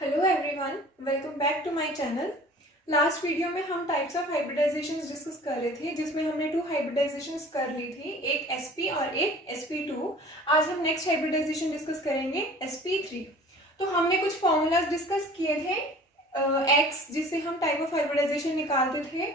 Hello everyone, welcome back to my channel. Last video में हम types of हाइब्रिडाइजेशंस discuss कर रहे थे, जिसमें हमने 2 हाइब्रिडाइजेशंस कर ली थी, एक sp और एक sp2। आज हम नेक्स्ट हाइब्रिडाइजेशन डिस्कस करेंगे sp3। तो हमने कुछ फॉर्मूलाज डिस्कस किए थे, x जिससे हम टाइप ऑफ हाइब्रिडाइजेशन निकालते थे,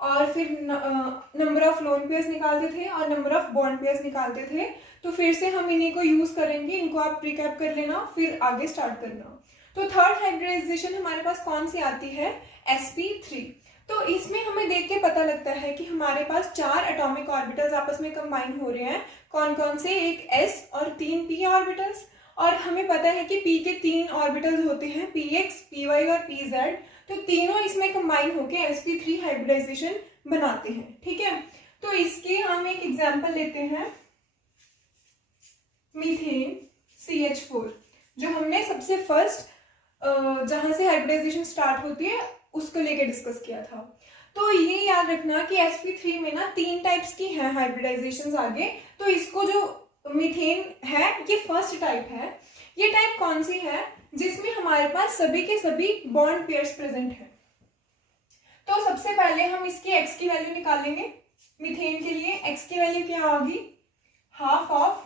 और फिर नंबर ऑफ लोन पेयर्स निकालते थे और नंबर ऑफ बॉन्ड पेयर्स निकालते थे। तो फिर से हम इन्हीं को यूज करेंगे, इनको आप रिकैप कर लेना, फिर आगे स्टार्ट करना। तो थर्ड हाइब्रिडाइजेशन हमारे पास कौन सी आती है? sp3। तो इसमें हमें देख के पता लगता है कि हमारे पास 4 एटॉमिक ऑर्बिटल्स आपस में कंबाइन हो रहे हैं। कौन कौन से? एक s और 3 p ऑर्बिटल्स। और हमें पता है कि p के 3 ऑर्बिटल्स होते हैं, px, py और pz। तो तीनों इसमें कंबाइन होके sp3 हाइब्रिडाइजेशन बनाते हैं। ठीक है, तो इसकी हम एक एग्जांपल लेते हैं, मीथेन CH4, जो हमने सबसे फर्स्ट जहां से हाइब्रिडाइजेशन स्टार्ट होती है उसको लेके डिस्कस किया था। तो ये याद रखना कि sp3 में ना 3 टाइप्स की है हाइब्रिडाइजेशंस आगे। तो इसको जो मीथेन है ये फर्स्ट टाइप है। ये टाइप कौन सी है? जिसमें हमारे पास सभी के सभी बॉन्ड पेयर्स प्रेजेंट है। तो सबसे पहले हम इसकी x की वैल्यू निकालेंगे। मीथेन के लिए x की वैल्यू क्या होगी? Half of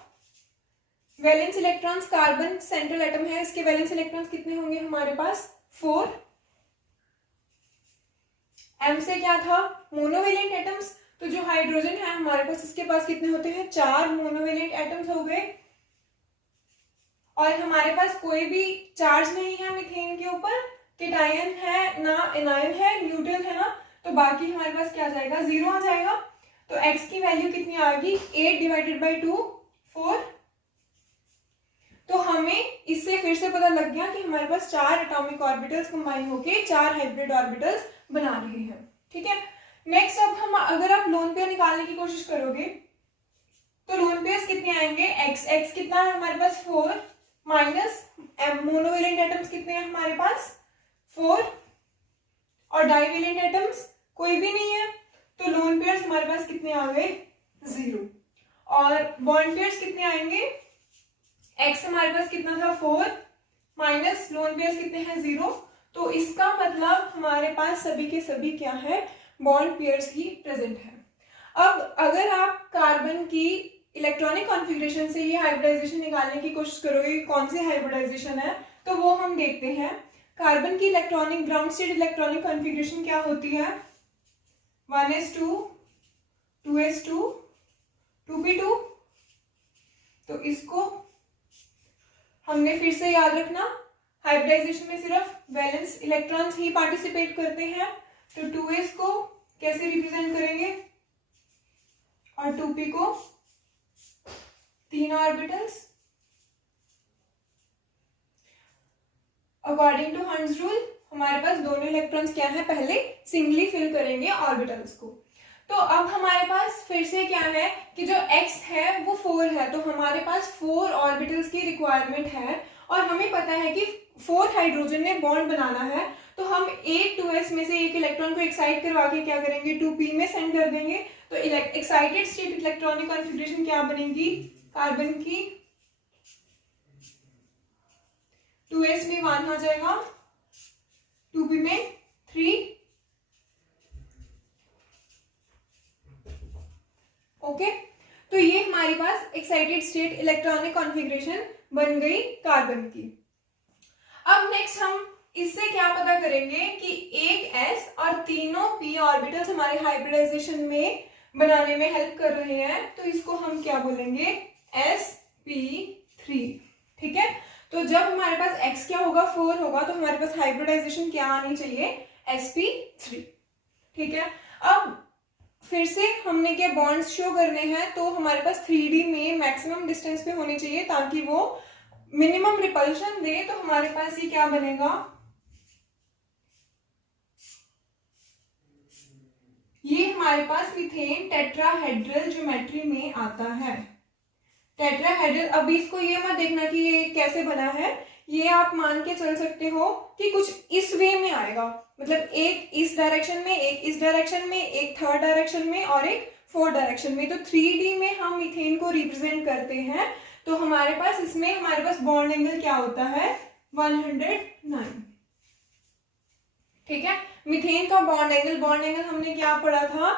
valence electrons, carbon central atom है, इसके वैलेंस इलेक्ट्रॉन्स कितने होंगे हमारे पास? 4। m से क्या था? Monovalent atoms. तो जो हाइड्रोजन है हमारे पास, इसके पास कितने होते हैं? 4 मोनोवेलेंट एटम्स हो गए। और हमारे पास कोई भी चार्ज नहीं है मीथेन के ऊपर, केटायन है ना एनायन है, न्यूट्रल है ना, तो बाकी हमारे पास क्या आ जाएगा? 0 आ जाएगा। तो x की वैल्यू कितनी आ गई? 8 डिवाइडेड बाई 2, 4। तो हमें इससे फिर से पता लग गया कि हमारे पास 4 एटॉमिक ऑर्बिटल्स कंबाइन होके 4 हाइब्रिड ऑर्बिटल्स बना रहे हैं। ठीक है, नेक्स्ट अब हम अगर आप लोन पेयर निकालने की कोशिश करोगे तो लोन पेयर्स कितने आएंगे? x कितना है हमारे पास? 4 माइनस मोनोवेलेंट एटम्स कितने हैं हमारे पास? 4। और डाइवेलेंट एटम्स कोई भी नहीं है, तो लोन पेयर्स हमारे पास कितने आ गए? 0। और बॉन्ड पेयर्स कितने आएंगे? x हमारे पास कितना था? 4 माइनस लोन पेयर्स कितने हैं? 0। तो इसका मतलब हमारे पास सभी के सभी क्या है? बॉन्ड पेयर्स ही प्रेजेंट है। अब अगर आप कार्बन की इलेक्ट्रॉनिक कॉन्फ़िगरेशन से ये हाइब्रिडाइजेशन निकालने की कोशिश करोगे कौन सी हाइब्रिडाइजेशन है, तो वो हम देखते हैं। कार्बन की electronic ground state electronic configuration क्या होती है? 1s2, 2s2, 2p2। तो इसको हमने फिर से याद रखना, हाइब्रिडाइजेशन में सिर्फ वैलेंस इलेक्ट्रॉन्स ही पार्टिसिपेट करते हैं। तो 2s को कैसे रिप्रेजेंट करेंगे? और 2p को 3 orbitals. According to hertz rule हमारे पास दोनों इलेक्ट्रॉन्स क्या है? पहले सिंगली फिल करेंगे ऑर्बिटल्स को। तो अब हमारे पास फिर से क्या है कि जो x है वो 4 है, तो हमारे पास 4 ऑर्बिटल्स की रिक्वायरमेंट है। और हमें पता है कि 4 हाइड्रोजन ने बॉन्ड बनाना है, तो हम एक 2s में से एक इलेक्ट्रॉन को एक्साइट करवा के क्या करेंगे? 2p में सेंड कर देंगे। तो एक्साइटेड स्टेट इलेक्ट्रॉनिक कॉन्फ़िगरेशन क्या बनेगी? कार्बन की 2s में 1 आ जाएगा, 2p में 3। ओके, तो ये हमारे पास एक्साइटेड स्टेट इलेक्ट्रॉनिक कॉन्फ़िगरेशन बन गई कार्बन की। अब नेक्स्ट हम इससे क्या पता करेंगे कि एक s और तीनों p ऑर्बिटल्स हमारे हाइब्रिडाइजेशन में बनाने में हेल्प कर रहे हैं, तो इसको हम क्या बोलेंगे? sp3। ठीक है, तो जब हमारे पास x क्या होगा? 4 होगा, तो हमारे पास हाइब्रिडाइजेशन क्या आनी चाहिए? sp3। ठीक है, अब फिर से हमने क्या बॉन्ड्स शो करने हैं, तो हमारे पास 3D में मैक्सिमम डिस्टेंस पे होने चाहिए ताकि वो मिनिमम रिपल्शन दे। तो हमारे पास ये क्या बनेगा? ये हमारे पास मीथेन टेट्राहेड्रल ज्योमेट्री में आता है। टेट्राहेड्रल, अभी इसको ये मत देखना कि ये कैसे बना है, ये आप मान के चल सकते हो कि कुछ इस वे में आएगा, मतलब एक इस डायरेक्शन में, एक इस डायरेक्शन में, एक थर्ड डायरेक्शन में और एक फोर्थ डायरेक्शन में। तो 3D में हम मीथेन को रिप्रेजेंट करते हैं। तो हमारे पास इसमें हमारे पास बॉन्ड एंगल क्या होता है? 109। ठीक है, मीथेन का बॉन्ड एंगल हमने क्या पढ़ा था,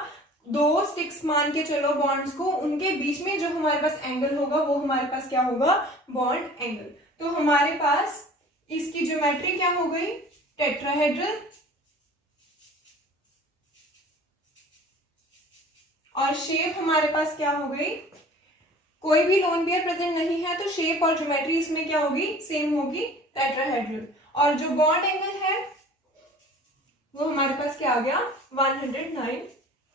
दो स्टिक्स मान के चलो बॉन्ड्स को, उनके बीच में जो हमारे पास एंगल होगा वो हमारे पास क्या होगा, बॉन्ड एंगल। तो हमारे पास इसकी ज्योमेट्री क्या हो गई, टेट्राहेड्रल, और शेप हमारे पास क्या हो गई, कोई भी लोन पेयर प्रेजेंट नहीं है तो शेप और ज्योमेट्री इसमें क्या होगी, सेम होगी, टेट्राहेड्रल। और जो बॉन्ड एंगल है वो हमारे पास क्या आ गया, 109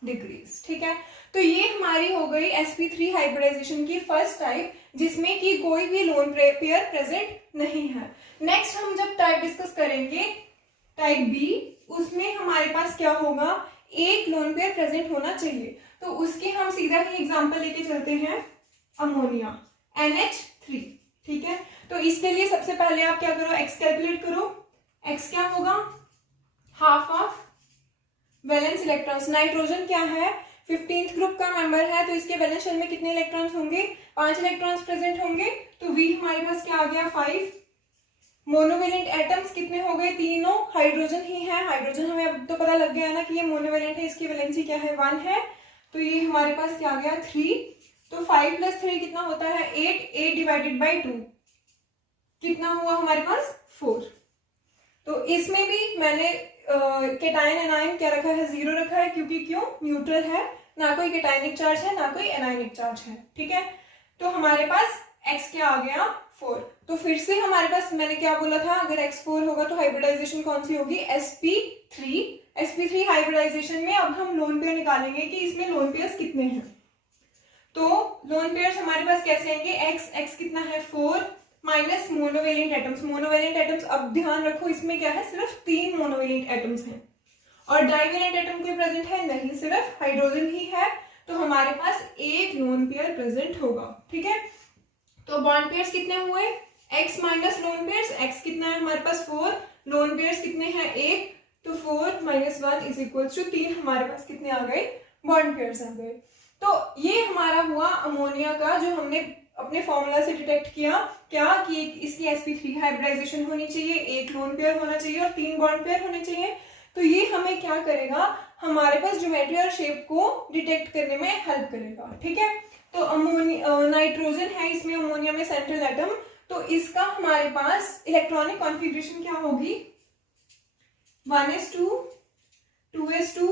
डिग्रीज। ठीक है, तो ये हमारी हो गई sp3 हाइब्रिडाइजेशन की फर्स्ट टाइप, जिसमें कि कोई भी लोन पेयर प्रेजेंट नहीं है। नेक्स्ट हम जब टाइप डिस्कस करेंगे टाइप बी, उसमें हमारे पास क्या होगा, एक लोन पेयर प्रेजेंट होना चाहिए। तो उसके हम सीधा ही एग्जांपल लेके चलते हैं, अमोनिया NH3। ठीक है, तो इसके लिए सबसे पहले आप क्या करो, x कैलकुलेट करो। x क्या होगा, half of valence electrons. Nitrogen क्या है, 15th ग्रुप का मेंबर है, तो इसके वैलेंस शेल में कितने इलेक्ट्रॉन्स होंगे, 5 इलेक्ट्रॉन्स प्रेजेंट होंगे। तो V हमारे पास क्या आ गया, 5। मोनोवेलेंट एटम्स कितने हो गए, तीनों हाइड्रोजन ही है। हाइड्रोजन हमें अब तो पता लग गया है ना कि ये मोनोवेलेंट है, इसकी वैलेंसी क्या है, 1 है। तो ये हमारे पास क्या आ गया, 3। तो 5 + 3 कितना होता है, 8। 8 डिवाइडेड बाई 2 कितना हुआ हमारे पास, 4। तो इसमें भी मैंने केटायन एनायन क्या रखा है, 0 रखा है, क्योंकि क्यों, न्यूट्रल है, ना कोई केटायनिक चार्ज है ना कोई एनायनिक चार्ज है। ठीक है, तो हमारे पास x क्या आ गया, 4। तो फिर से हमारे पास मैंने क्या बोला था, अगर x 4 होगा तो हाइब्रिडाइजेशन कौन सी होगी, sp3। sp3 हाइब्रिडाइजेशन में अब हम लोन पेयर निकालेंगे कि इसमें लोन पेयर्स कितने हैं। तो लोन पेयर्स हमारे पास कैसे आएंगे, x कितना है, 4 minus monovalent atoms. Monovalent atoms, अब ध्यान रखो इसमें क्या है, सिर्फ 3 मोनोवेलेंट एटम्स हैं, और डाइवेलेंट एटम कोई प्रेजेंट है नहीं, सिर्फ हाइड्रोजन ही है। तो हमारे पास एक लोन पेयर प्रेजेंट होगा। ठीक है, तो बॉन्ड पेयर्स कितने हुए, x minus lone pairs, x कितना है हमारे पास, 4, लोन पेयर्स कितने हैं, 1। तो 4 - 1 इज इक्वल टू 3, हमारे पास कितने आ गए, बॉन्ड पेयर्स आ गए। तो ये हमारा हुआ अमोनिया का, जो हमने अपने फॉर्मूला से डिटेक्ट किया क्या, कि इसकी sp3 हाइब्रिडाइजेशन होनी चाहिए, एक लोन पेयर होना चाहिए और 3 बॉन्ड पेयर होने चाहिए। तो ये हमें क्या करेगा, हमारे पास ज्योमेट्री और शेप को डिटेक्ट करने में हेल्प करेगा। ठीक है, तो नाइट्रोजन है इसमें, अमोनिया में सेंट्रल एटम, तो इसका हमारे पास इलेक्ट्रॉनिक कॉन्फ़िगरेशन क्या होगी, 1s2 2s2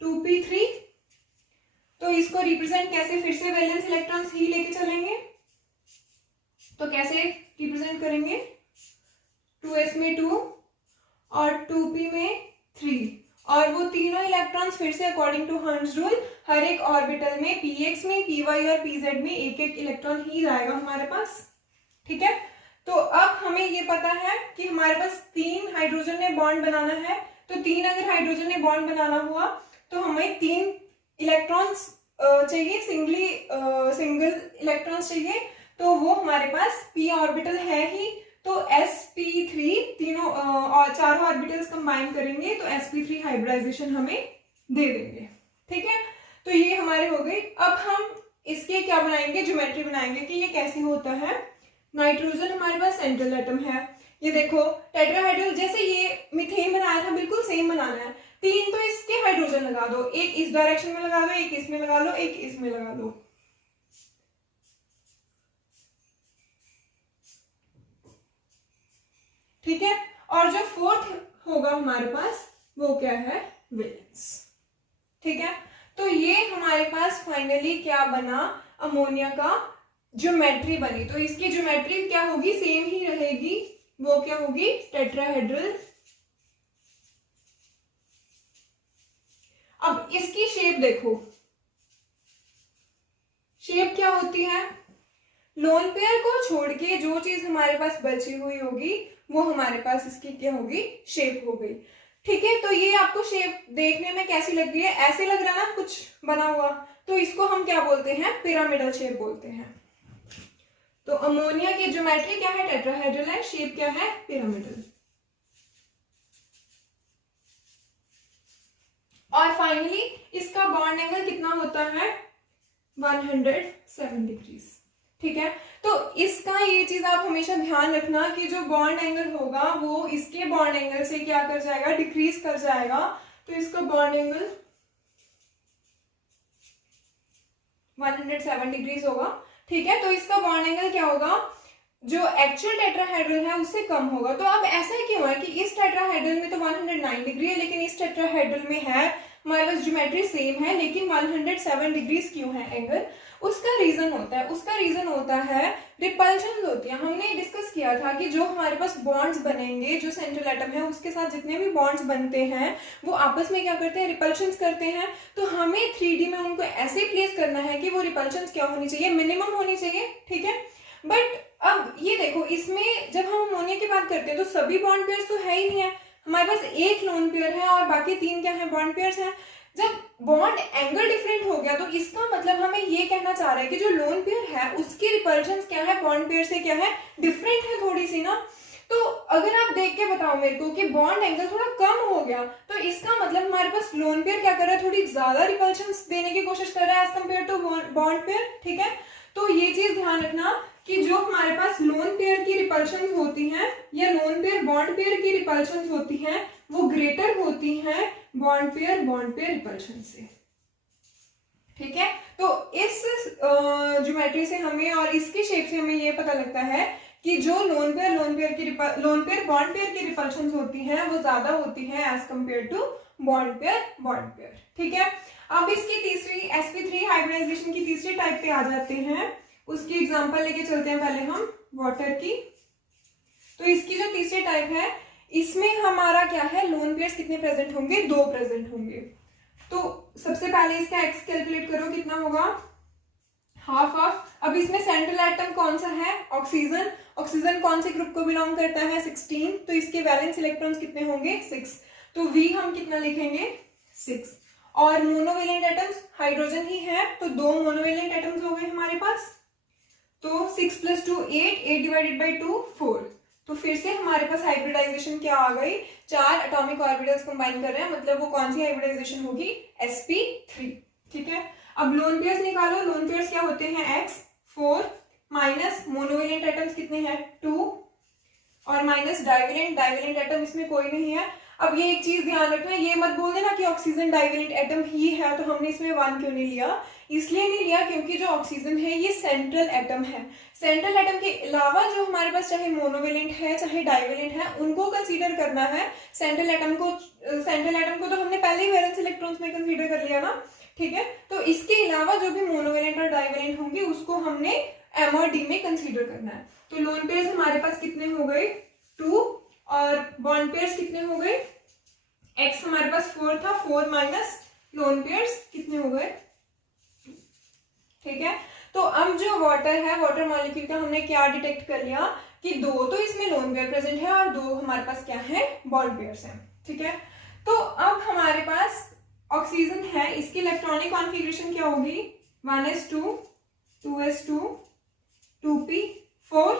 2p3। तो इसको रिप्रेजेंट कैसे, फिर से वैलेंस इलेक्ट्रॉन्स ही लेके चलेंगे, तो कैसे रिप्रेजेंट करेंगे, 2s में 2 और 2p में 3, और वो तीनों इलेक्ट्रॉन्स फिर से अकॉर्डिंग टू हर्ट्ज रूल हर एक ऑर्बिटल में px में, py और pz में एक एक इलेक्ट्रॉन ही जाएगा हमारे पास। ठीक है, तो अब हमें ये पता है कि हमारे पास 3 हाइड्रोजन ने बॉन्ड बनाना है, तो 3 अगर हाइड्रोजन ने बॉन्ड बनाना हुआ तो हमें 3 इलेक्ट्रॉन्स चाहिए, सिंगल इलेक्ट्रॉन्स चाहिए, तो वो हमारे पास p ऑर्बिटल है ही, तो sp3 तीनों और चारों ऑर्बिटल्स कंबाइन करेंगे तो sp3 हाइब्रिडाइजेशन हमें दे देंगे। ठीक है, तो ये हमारे हो गई। अब हम इसके क्या बनाएंगे, ज्योमेट्री बनाएंगे कि ये कैसे होता है। नाइट्रोजन हमारे पास सेंट्रल एटम है, ये देखो टेट्राहेड्रल, जैसे ये मीथेन बनाया था बिल्कुल सेम बनाना है। 3 तो इसके हाइड्रोजन लगा दो, एक इस डायरेक्शन में लगा दो, एक इसमें लगा लो, एक इसमें लगा दो। ठीक है, और जो 4th होगा हमारे पास वो क्या है, वैलेंस। ठीक है, तो ये हमारे पास फाइनली क्या बना, अमोनिया का ज्योमेट्री बनी। तो इसकी ज्योमेट्री क्या होगी, सेम ही रहेगी, वो क्या होगी, टेट्राहेड्रल। अब इसकी शेप देखो, शेप क्या होती है, लोन पेयर को छोड़ के जो चीज हमारे पास बची हुई होगी वो हमारे पास इसकी क्या होगी, शेप हो गई। ठीक है, तो ये आपको शेप देखने में कैसी लग रही है, ऐसे लग रहा है ना कुछ बना हुआ, तो इसको हम क्या बोलते हैं, पिरामिडल शेप बोलते हैं। तो अमोनिया की ज्योमेट्री क्या है, टेट्राहेड्रल है, शेप क्या है, पिरामिडल। और फाइनली इसका बॉन्ड एंगल कितना होता है, 107 डिग्रीज। ठीक है। तो इसका ये चीज आप हमेशा ध्यान रखना कि जो बॉन्ड एंगल होगा वो इसके बॉन्ड एंगल से क्या कर जाएगा, डिक्रीज कर जाएगा। तो इसका बॉन्ड एंगल 107 डिग्रीज होगा, ठीक है। तो इसका बॉन्ड एंगल क्या होगा, जो एक्चुअल टेट्राहेड्रल है उससे कम होगा। तो अब ऐसा क्यों है कि इस टेट्राहेड्रल में तो 109 डिग्री है, लेकिन इस टेट्राहेड्रल में है हमारे पास ज्योमेट्री सेम है लेकिन 107 डिग्रीज क्यों है एंगल? उसका रीजन होता है रिपल्शन होती है। हमने डिस्कस किया था कि जो हमारे पास बॉन्ड्स बनेंगे, जो सेंट्रल एटम है उसके साथ जितने भी बॉन्ड्स बनते हैं वो आपस में क्या करते हैं, रिपल्शंस करते हैं। तो हमें 3D में उनको ऐसे प्लेस करना है कि वो रिपल्शंस क्या होनी चाहिए, मिनिमम होनी चाहिए, ठीक है। बट अब ये देखो, इसमें जब हम अमोनिया की बात करते हैं तो सभी बॉन्ड पेयर्स तो है ही नहीं है, हमारे पास एक लोन पेयर है और बाकी 3 क्या है, बॉन्ड पेयर्स हैं। जब बॉन्ड एंगल डिफरेंट हो गया तो इसका मतलब हमें ये कहना चाह रहा है कि जो लोन पेयर है उसकी रिपल्शंस क्या है, बॉन्ड पेयर से क्या है, डिफरेंट है थोड़ी सी ना। तो अगर आप देख के बताओ मेरे को कि बॉन्ड एंगल थोड़ा कम हो गया तो इसका मतलब हमारे पास लोन पेयर क्या कर रहा है, थोड़ी ज्यादा रिपल्शंस देने की कोशिश कर रहा है as compared to bond pair, ठीक है। तो ये चीज ध्यान रखना कि जो हमारे पास लोन पेयर की रिपल्शंस होती हैं या लोन पेयर बॉन्ड पेयर की रिपल्शंस होती हैं वो ग्रेटर होती हैं बॉन्ड पेयर रिपल्शन से, ठीक है। तो इस ज्योमेट्री से हमें और इसकी शेप से हमें ये पता लगता है कि जो लोन पेयर बॉन्ड पेयर की रिपल्शंस होती हैं वो ज्यादा होती हैं as compared to bond pair, ठीक है। अब इसकी तीसरी sp3 हाइब्रिडाइजेशन की तीसरी टाइप पे आ जाते हैं, उसकी एग्जांपल लेके चलते हैं पहले हम वाटर की। तो इसकी जो तीसरी टाइप है इसमें हमारा क्या है, लोन पेयर्स कितने प्रेजेंट होंगे, 2 प्रेजेंट होंगे। तो सबसे पहले इसका x कैलकुलेट करो, कितना होगा, हाफ। अब इसमें सेंट्रल एटम कौन सा है, ऑक्सीजन कौन से ग्रुप को बिलोंग करता है, 16। तो इसके वैलेंस इलेक्ट्रॉन्स कितने होंगे, 6। तो V हम कितना लिखेंगे, 6। और मोनोवेलेंट एटम्स हाइड्रोजन ही है तो 2 मोनोवेलेंट एटम्स हो गए हमारे पास। तो 6 + 2 8 डिवाइडेड बाई 2 4। तो फिर से हमारे पास हाइब्रिडाइजेशन क्या आ गई, 4 एटॉमिक ऑर्बिटल्स कंबाइन कर रहे हैं, मतलब वो कौन सी हाइब्रिडाइजेशन होगी, sp3, ठीक है। अब लोन पेयर्स निकालो, लोन पेयर्स क्या होते हैं, x 4 माइनस मोनोवेलेंट एटम्स कितने हैं, 2 और माइनस डाइवेलेंट एटम इसमें कोई नहीं है। अब ये एक चीज ध्यान रखना, ये मत बोल देना कि ऑक्सीजन डाइवेलेंट एटम ही है तो हमने इसमें 1 क्यों नहीं लिया। इसलिए नहीं लिया क्योंकि जो ऑक्सीजन है ये सेंट्रल एटम है। सेंट्रल एटम के अलावा जो हमारे पास चाहे मोनोवेलेंट है चाहे डाइवेलेंट है उनको कंसीडर करना है। सेंट्रल एटम को तो हमने पहले ही वैलेंस इलेक्ट्रॉन्स में कंसीडर कर लिया ना, ठीक है। तो इसके अलावा जो भी मोनोवेलेंट और डाइवेलेंट होंगे उसको हमने M और D में कंसीडर करना है। तो लोन पेयर्स हमारे पास कितने हो गए, 2 और बॉन्ड पेयर्स कितने हो गए, x हमारे पास 4 था, 4 माइनस लोन पेयर्स कितने हो गए, ठीक है। तो अब जो वाटर है, वाटर मॉलिक्यूल का हमने क्या डिटेक्ट कर लिया कि 2 तो इसमें लोन पेयर प्रेजेंट है और 2 हमारे पास क्या है, बॉन्ड पेयर्स हैं, ठीक है। तो अब हमारे पास ऑक्सीजन है, इसकी इलेक्ट्रॉनिक कॉन्फ़िगरेशन क्या होगी, 1s2 2s2 2p4।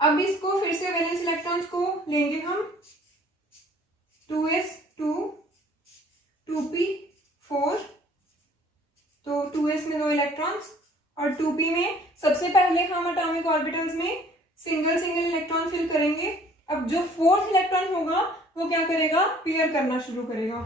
अब इसको फिर से वैलेंस इलेक्ट्रॉन्स को लेंगे हम, 2s2 2p4। तो 2s में 2 इलेक्ट्रॉन्स और 2p में सबसे पहले हम एटॉमिक ऑर्बिटल्स में सिंगल इलेक्ट्रॉन फिल करेंगे। अब जो 4th इलेक्ट्रॉन होगा वो क्या करेगा, पेयर करना शुरू करेगा,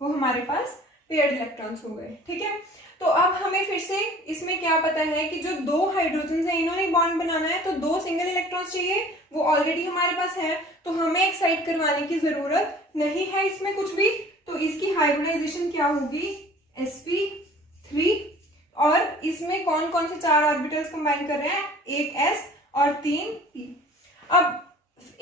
वो हमारे पास पेयर्ड इलेक्ट्रॉन्स हो गए, ठीक है। तो अब हमें फिर से इसमें क्या पता है कि जो 2 हाइड्रोजन है इन्होंने बॉन्ड बनाना है तो 2 सिंगल इलेक्ट्रॉन्स चाहिए, वो ऑलरेडी हमारे पास है तो हमें एक्साइट करवाने की जरूरत नहीं है इसमें कुछ भी। तो इसकी हाइब्रिडाइजेशन क्या होगी, sp3। और इसमें कौन कौन से 4 ऑर्बिटल्स कंबाइन कर रहे हैं, 1 s और 3 p। अब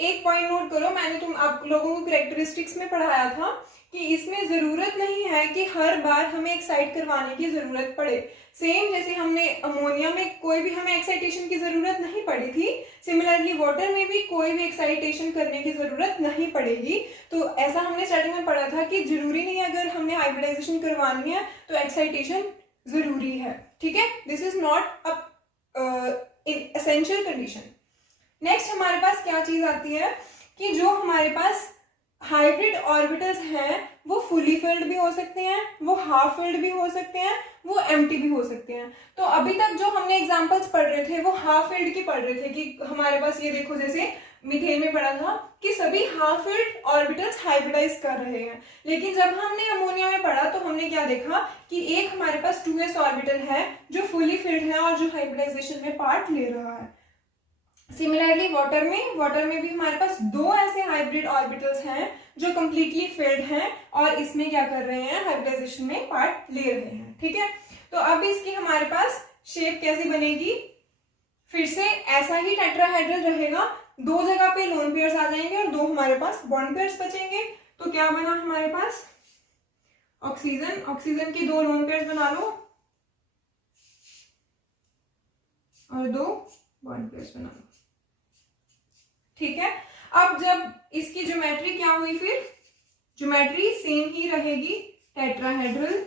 एक पॉइंट नोट करो, मैंने आप लोगों को कैरेक्टरिस्टिक्स में पढ़ाया था कि इसमें जरूरत नहीं है कि हर बार हमें एक्साइट करवाने की जरूरत पड़े। सेम जैसे हमने अमोनिया में कोई भी हमें एक्साइटेशन की जरूरत नहीं पड़ी थी, सिमिलरली वाटर में भी कोई भी एक्साइटेशन करने की जरूरत नहीं पड़ेगी। तो ऐसा हमने स्टार्टिंग में पढ़ा था कि जरूरी नहीं है अगर हमने हाइब्रिडाइजेशन करवानी है तो एक्साइटेशन जरूरी है, ठीक है। This is not a essential condition. Next हमारे पास क्या चीज आती है कि जो हमारे पास हाइब्रिड ऑर्बिटल्स हैं वो फुली फिल्ड भी हो सकते हैं, वो हाफ फिल्ड भी हो सकते हैं, वो एम्प्टी भी हो सकते हैं। तो अभी तक जो हमने एग्जांपल्स पढ़ रहे थे वो हाफ फिल्ड की पढ़ रहे थे कि हमारे पास ये देखो जैसे मीथेन में पढ़ा था कि सभी हाफ फिल्ड ऑर्बिटल्स हाइब्रिडाइज कर रहे हैं। लेकिन जब हमने अमोनिया में पढ़ा तो हमने क्या देखा कि एक हमारे पास 2s ऑर्बिटल है जो फुली फिल्ड है और जो हाइब्रिडाइजेशन में पार्ट ले रहा है। सिमिलरली वाटर में भी हमारे पास दो ऐसे हाइब्रिड ऑर्बिटल्स हैं जो कंप्लीटली फिल्ड हैं और इसमें क्या कर रहे हैं, हाइब्रिडाइजेशन में पार्ट ले रहे हैं। ठीक है, तो अब इसकी हमारे पास शेप कैसी बनेगी, फिर से ऐसा ही टेट्राहेड्रल रहेगा, दो जगह पे लोन पेयर्स आ जाएंगे और दो हमारे पास बॉन्ड पेयर्स बचेंगे। तो क्या बना हमारे पास, ऑक्सीजन की दो लोन पेयर्स बना लो और दो बॉन्ड पेयर्स बना लो। ठीक है, अब जब इसकी ज्योमेट्री क्या हुई, फिर ज्योमेट्री सेम ही रहेगी, टेट्राहेड्रल।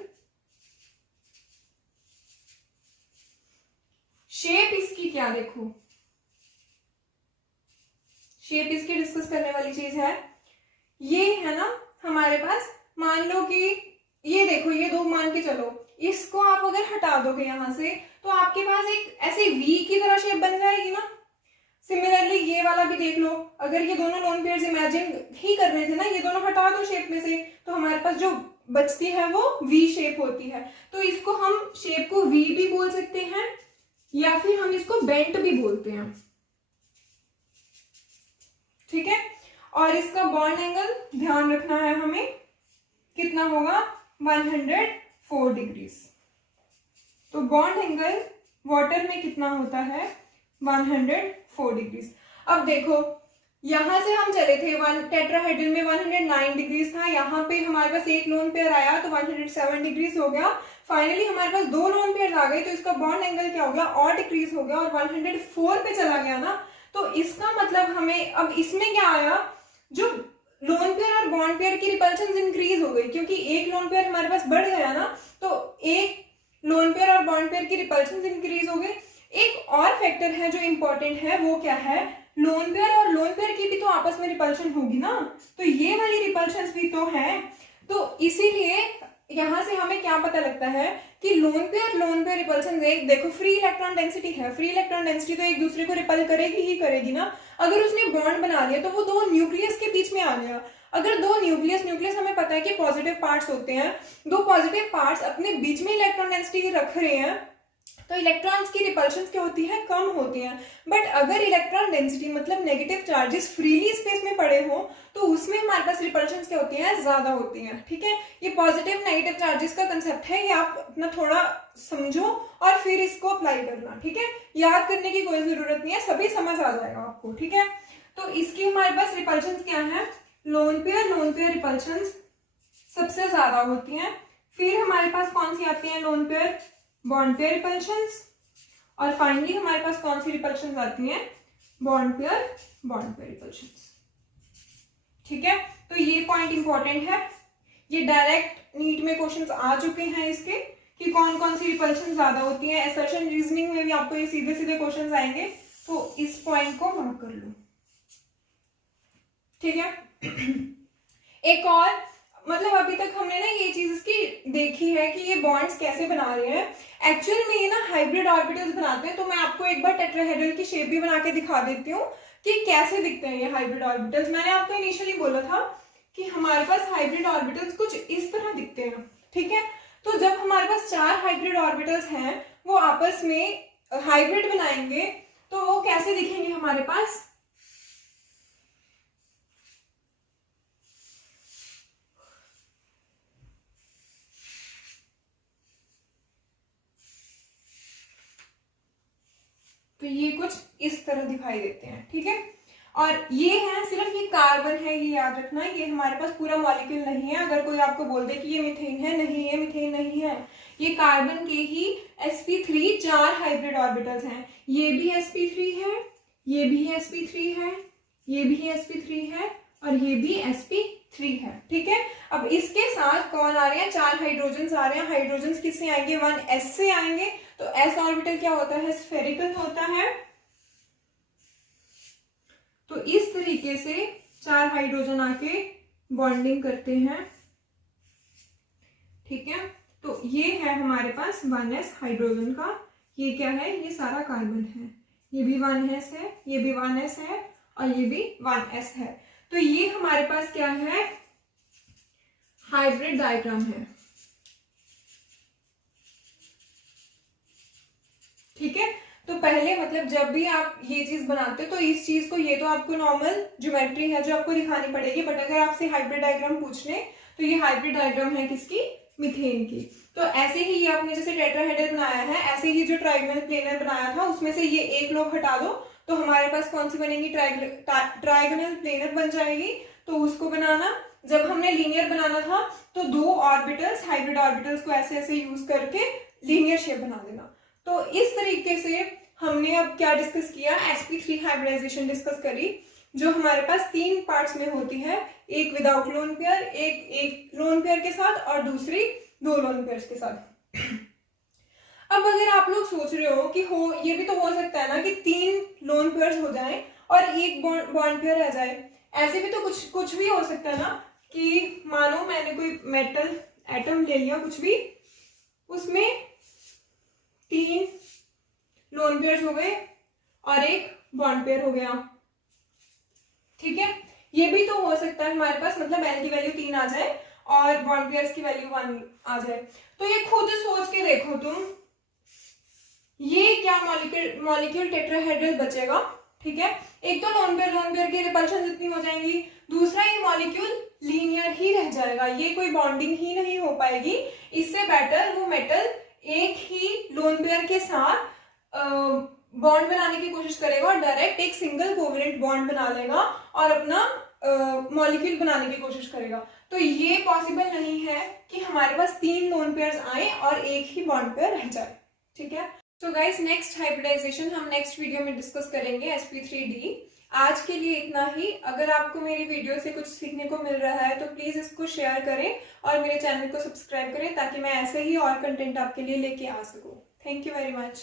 शेप इसकी क्या देखो, शेप इसकी डिस्कस करने वाली चीज है। ये है ना हमारे पास, मान लो कि ये देखो, ये दो मान के चलो, इसको आप अगर हटा दोगे यहां से तो आपके पास एक ऐसे वी की तरह शेप बन जाएगी ना। सिमिलरली ये वाला भी देख लो, अगर ये दोनों लोन पेयर्स इमेजिन ही कर रहे थे ना, ये दोनों हटा दो शेप में से तो हमारे पास जो बचती है वो वी शेप होती है। तो इसको हम शेप को वी भी बोल सकते हैं या फिर हम इसको बेंट भी बोलते हैं। ठीक है, और इसका बॉन्ड एंगल ध्यान रखना है हमें, कितना होगा, 104 डिग्रीज। तो बॉन्ड एंगल वाटर में कितना होता है, 104 डिग्रीज। अब देखो यहां से हम चले थे टेट्राहेड्रल में 109 डिग्रीज था, यहाँ पे हमारे पास एक लोन पेयर आया तो 107 डिग्रीज हो गया। फाइनली हमारे पास दो लोन पेयर आ गए तो इसका बॉन्ड एंगल क्या हो गया, और डिक्रीज हो गया और 104 पे चला गया ना। तो इसका मतलब हमें अब इसमें क्या आया, जो लोन पेयर और बॉन्ड पेयर की रिपल्शन इंक्रीज हो गई, क्योंकि एक लोन पेयर हमारे पास बढ़ गया ना, तो एक लोन पेयर और बॉन्ड पेयर की रिपल्शन इंक्रीज हो गई। एक और फैक्टर है जो इंपॉर्टेंट है, वो क्या है, लोन पेयर और लोन पेयर की भी तो आपस में रिपल्शन होगी ना, तो ये वाली रिपल्शन भी तो है। तो इसीलिए यहां से हमें क्या पता लगता है कि लोन पेयर रिपल्शन देखो, फ्री इलेक्ट्रॉन डेंसिटी है, फ्री इलेक्ट्रॉन डेंसिटी तो एक दूसरे को रिपल करेगी ही करेगी ना। अगर उसने बॉन्ड बना लिया तो वो दो न्यूक्लियस के बीच में आ गया। अगर दो न्यूक्लियस हमें पता है कि पॉजिटिव पार्ट्स होते हैं, दो पॉजिटिव पार्ट्स अपने बीच में इलेक्ट्रॉन डेंसिटी रख रहे हैं तो इलेक्ट्रॉन्स की रिपल्शन क्या होती है, कम होती है। बट अगर इलेक्ट्रॉन डेंसिटी मतलब नेगेटिव चार्जेस फ्रीली स्पेस में पड़े हो तो उसमें हमारे पास रिपल्शन क्या होती है, ज्यादा होती हैं। ठीक है, ये पॉजिटिव नेगेटिव चार्जेस का कंसेप्ट है, ये आप अपना थोड़ा समझो और फिर इसको अप्लाई करना। ठीक है, याद करने की कोई जरूरत नहीं है, सभी समझ आ जाएगा आपको। ठीक है, तो इसकी हमारे पास रिपल्शन क्या है, लोन पेयर रिपल्शन सबसे ज्यादा होती है। फिर हमारे पास कौन सी आती है, loan pair bond pair repulsions, और फाइनली हमारे पास कौन सी रिपल्शंस आती हैं, बॉन्ड पेयर रिपल्शंस। ठीक है, तो ये पॉइंट इंपॉर्टेंट है, ये डायरेक्ट नीट में क्वेश्चंस आ चुके हैं इसके कि कौन कौन सी रिपल्शन ज्यादा होती है। असर्शन रीजनिंग में भी आपको ये सीधे सीधे क्वेश्चंस आएंगे, तो इस पॉइंट को मार्क कर लो। ठीक है, एक और मतलब अभी तक हमने ना ये चीज इसकी देखी है कि ये बॉन्ड्स कैसे बना रहे हैं। एक्चुअल में ये ना हाइब्रिड ऑर्बिटल्स बनाते हैं, तो मैं आपको एक बार टेट्राहेड्रल की शेप भी बना के दिखा देती हूँ कि कैसे दिखते हैं ये हाइब्रिड ऑर्बिटल्स। मैंने आपको इनिशियली बोला था कि हमारे पास हाइब्रिड ऑर्बिटल्स कुछ इस तरह दिखते हैं। ठीक है, तो जब हमारे पास चार हाइब्रिड ऑर्बिटल्स हैं वो आपस में हाइब्रिड बनाएंगे तो वो कैसे दिखेंगे हमारे पास, तो ये कुछ इस तरह दिखाई देते हैं। ठीक है, और ये है सिर्फ ये कार्बन है, ये याद रखना, ये हमारे पास पूरा मॉलिक्यूल नहीं है। अगर कोई आपको बोल दे कि ये मीथेन है, नहीं ये मीथेन नहीं है, ये कार्बन के ही sp3 चार हाइब्रिड ऑर्बिटल्स हैं। ये भी sp3 है, ये भी sp3 है, ये भी sp3 है और ये भी sp3 है। ठीक है, अब इसके साथ कौन आ रहे हैं, चार हाइड्रोजन आ रहे हैं। हाइड्रोजन किससे आएंगे, 1s से आएंगे। तो s ऑर्बिटल क्या होता है, स्फेरिकल होता है। तो इस तरीके से चार हाइड्रोजन आके बॉन्डिंग करते हैं, ठीक है। तो ये है हमारे पास 1s हाइड्रोजन का, ये क्या है, ये सारा कार्बन है, ये भी 1s है, ये भी 1s है और ये भी 1s है। तो ये हमारे पास क्या है, हाइब्रिड डायग्राम है, ठीक है। तो पहले मतलब जब भी आप ये चीज बनाते हो तो इस चीज को, ये तो आपको नॉर्मल ज्योमेट्री है जो आपको दिखानी पड़ेगी, बट अगर आपसे हाइब्रिड डायग्राम पूछ ले तो ये हाइब्रिड डायग्राम है किसकी, मीथेन की। तो ऐसे ही ये आपने जैसे टेट्राहेड्रल बनाया है, ऐसे ही जो ट्रायंगल प्लेनर बनाया था उसमें से ये एक लोब हटा दो तो हमारे पास कौन सी बनेगी, ट्रायंगल प्लेनर बन जाएगी। तो उसको बनाना, जब हमने लीनियर बनाना था तो दो ऑर्बिटल्स, हाइब्रिड ऑर्बिटल्स को ऐसे ऐसे यूज करके लीनियर शेप बना देना। तो इस तरीके से हमने अब क्या डिस्कस किया, sp3 हाइब्रिडाइजेशन डिस्कस करी, जो हमारे पास 3 पार्ट्स में होती है, एक विदाउट लोन पेयर, एक लोन पेयर के साथ और दूसरी 2 लोन पेयर्स के साथ। अब अगर आप लोग सोच रहे हो कि हो ये भी तो हो सकता है ना कि 3 लोन पेयर्स हो जाएं और एक बॉन्ड पेयर रह जाए, ऐसे भी तो कुछ भी हो सकता है ना कि मानो मैंने कोई मेटल एटम ले लिया कुछ भी, उसमें 3 लोन पेयर्स हो गए और एक बॉन्ड पेयर हो गया, ठीक है। ये भी तो हो सकता है हमारे पास, मतलब L की वैल्यू 3 आ जाए और बॉन्ड पेयर्स की वैल्यू 1 आ जाए। तो ये खुद सोच के देखो तुम, ये क्या मॉलिक्यूल टेट्राहेड्रल बचेगा, ठीक है। एक तो लोन पेयर की रिपल्शन जितनी हो जाएंगी, दूसरा ये मॉलिक्यूल लीनियर ही रह जाएगा, ये कोई बॉन्डिंग ही नहीं हो पाएगी। इससे बेटर वो मेटल एक ही लोन पेयर के साथ बॉन्ड बनाने की कोशिश करेगा और डायरेक्ट एक सिंगल कोवेलेंट बॉन्ड बना लेगा और अपना मॉलिक्यूल बनाने की कोशिश करेगा। तो ये पॉसिबल नहीं है कि हमारे पास 3 लोन पेयर्स आए और एक ही बॉन्ड पेयर रह जाए, ठीक है। तो गाइस नेक्स्ट हाइब्रिडाइजेशन हम नेक्स्ट वीडियो में डिस्कस करेंगे, sp3d। आज के लिए इतना ही। अगर आपको मेरी वीडियो से कुछ सीखने को मिल रहा है तो प्लीज इसको शेयर करें और मेरे चैनल को सब्सक्राइब करें ताकि मैं ऐसे ही और कंटेंट आपके लिए लेके आ सकूं। Thank you very much.